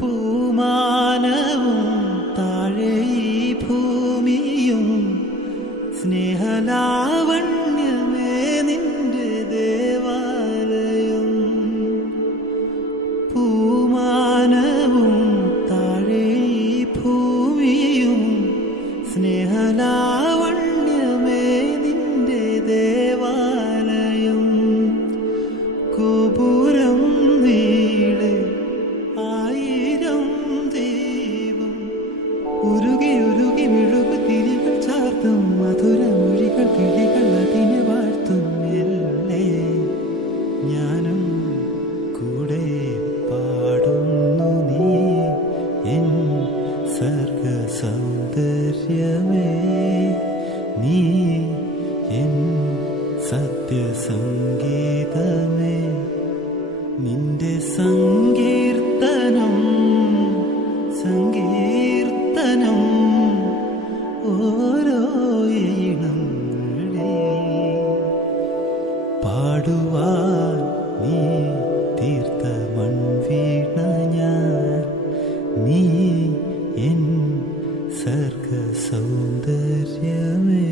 പൂമാനവും താഴെ ഈ ഭൂമിയും സ്നേഹലാവണ്യമേ നിന്റെ ദേവാലയം. പൂമാനവും താഴെ ഈ ഭൂമിയും സ്നേഹലാവണ്യമേ നിന്റെ ദേവാലയം. ഗോപുരം നീളെ ആയിരം ദീപം ഉരുകി ഉരുകി മെഴുകു തിരികൾ ചാർത്തും മധുരമൊഴികൾ കിളികൾ അതിനെ വാഴ്ത്തും. എല്ലേ ഞാനും കൂടെ പാടുന്നു നീ എൻ സർഗ സൗന്ദര്യമേ, നീ എൻ സത്യസംഗീതമേ. നിന്റെ സങ്കീർത്തനം സങ്കീർത്തനം ഓരോ ഈണങ്ങളിൽ പാടുവാൻ നീ തീർത്ത മൺവീണ ഞാൻ, നീ എൻ സർഗ സൗന്ദര്യമേ.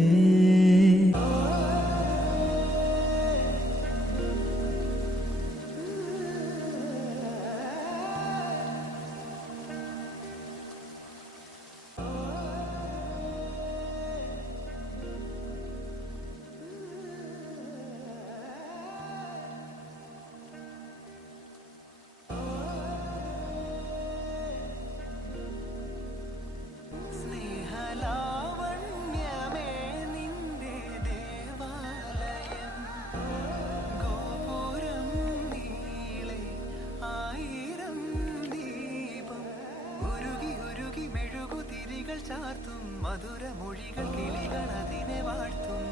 ചാർത്തും മധുരമൊഴികൾ കിളികൾ അതിനെ വാഴ്ത്തും.